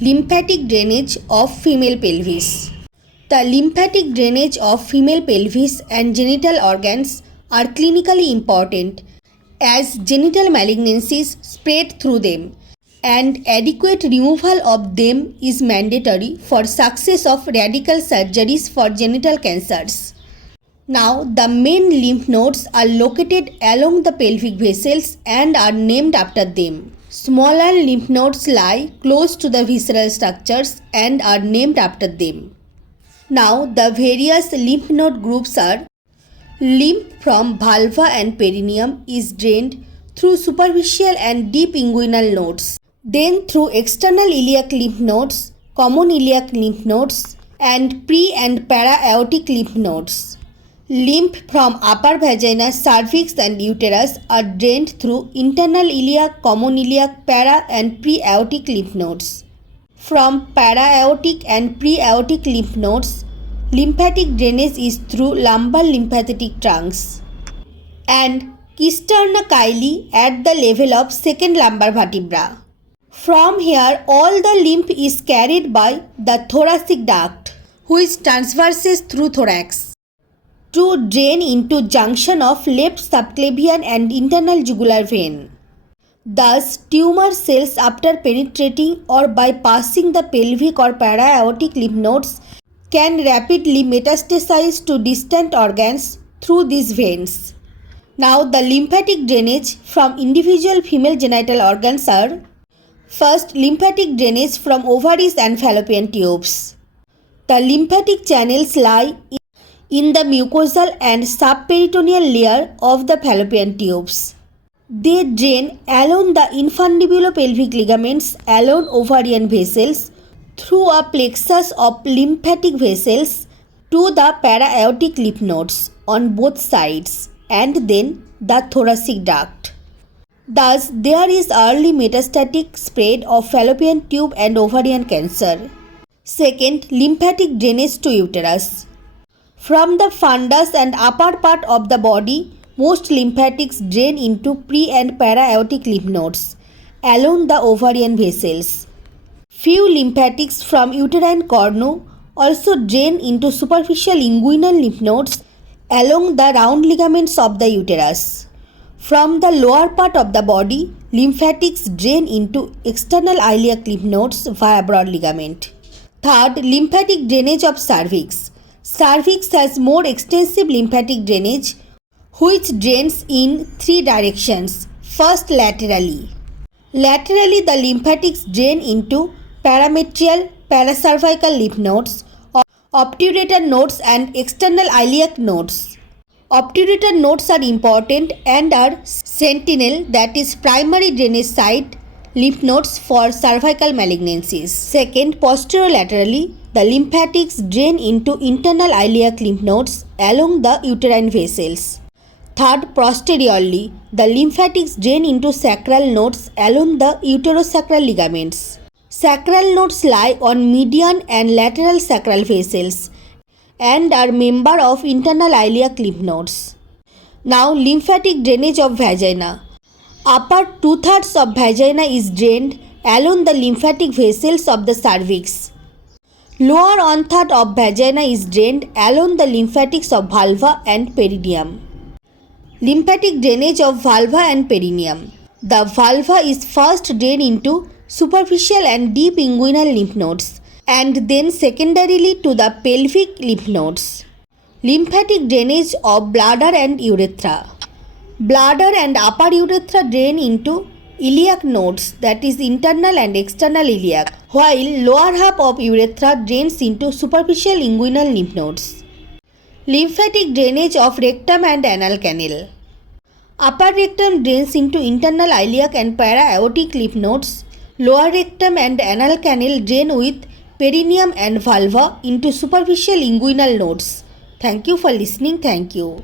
Lymphatic drainage of female pelvis. The lymphatic drainage of female pelvis and genital organs are clinically important as genital malignancies spread through them, and adequate removal of them is mandatory for success of radical surgeries for genital cancers. Now, the main lymph nodes are located along the pelvic vessels and are named after them. Smaller lymph nodes lie close to the visceral structures and are named after them. Now, the various lymph node groups are: lymph from vulva and perineum is drained through superficial and deep inguinal nodes, then through external iliac lymph nodes, common iliac lymph nodes, and pre- and para-aortic lymph nodes. Lymph from upper vagina, cervix and uterus are drained through internal iliac, common iliac, para and pre-aortic lymph nodes. From para-aortic and pre-aortic lymph nodes, lymphatic drainage is through lumbar lymphatic trunks and cisterna chyli at the level of second lumbar vertebra. From here, all the lymph is carried by the thoracic duct, which transverses through thorax to drain into junction of left subclavian and internal jugular vein. Thus, tumor cells after penetrating or bypassing the pelvic or para-aortic lymph nodes can rapidly metastasize to distant organs through these veins. Now, the lymphatic drainage from individual female genital organs are: first, lymphatic drainage from ovaries and fallopian tubes. The lymphatic channels lie in the mucosal and subperitoneal layer of the fallopian tubes. They drain along the infundibulopelvic ligaments, along ovarian vessels, through a plexus of lymphatic vessels to the para-aortic lymph nodes on both sides, and then the thoracic duct. Thus, there is early metastatic spread of fallopian tube and ovarian cancer. Second, lymphatic drainage to uterus. From the fundus and upper part of the body, most lymphatics drain into pre- and para-aortic lymph nodes along the ovarian vessels. Few lymphatics from uterine cornu also drain into superficial inguinal lymph nodes along the round ligaments of the uterus. From the lower part of the body, lymphatics drain into external iliac lymph nodes via broad ligament. Third, lymphatic drainage of cervix. Cervix has more extensive lymphatic drainage, which drains in three directions. First, laterally. Laterally, the lymphatics drain into parametrial, paracervical lymph nodes, obturator nodes and external iliac nodes. Obturator nodes are important and are sentinel, that is primary drainage site lymph nodes for cervical malignancies. Second, posterolaterally, the lymphatics drain into internal iliac lymph nodes along the uterine vessels. Third, posteriorly, the lymphatics drain into sacral nodes along the uterosacral ligaments. Sacral nodes lie on median and lateral sacral vessels and are member of internal iliac lymph nodes. Now, lymphatic drainage of vagina. Upper 2/3 of vagina is drained along the lymphatic vessels of the cervix. Lower 1/3 of vagina is drained along the lymphatics of vulva and perineum. Lymphatic drainage of vulva and perineum. The vulva is first drained into superficial and deep inguinal lymph nodes and then secondarily to the pelvic lymph nodes. Lymphatic drainage of bladder and urethra. Bladder and upper urethra drain into iliac nodes, that is internal and external iliac, while lower half of urethra drains into superficial inguinal lymph nodes. Lymphatic drainage of rectum and anal canal. Upper rectum drains into internal iliac and para-aortic lymph nodes. Lower rectum and anal canal drain with perineum and vulva into superficial inguinal nodes. Thank you for listening. Thank you.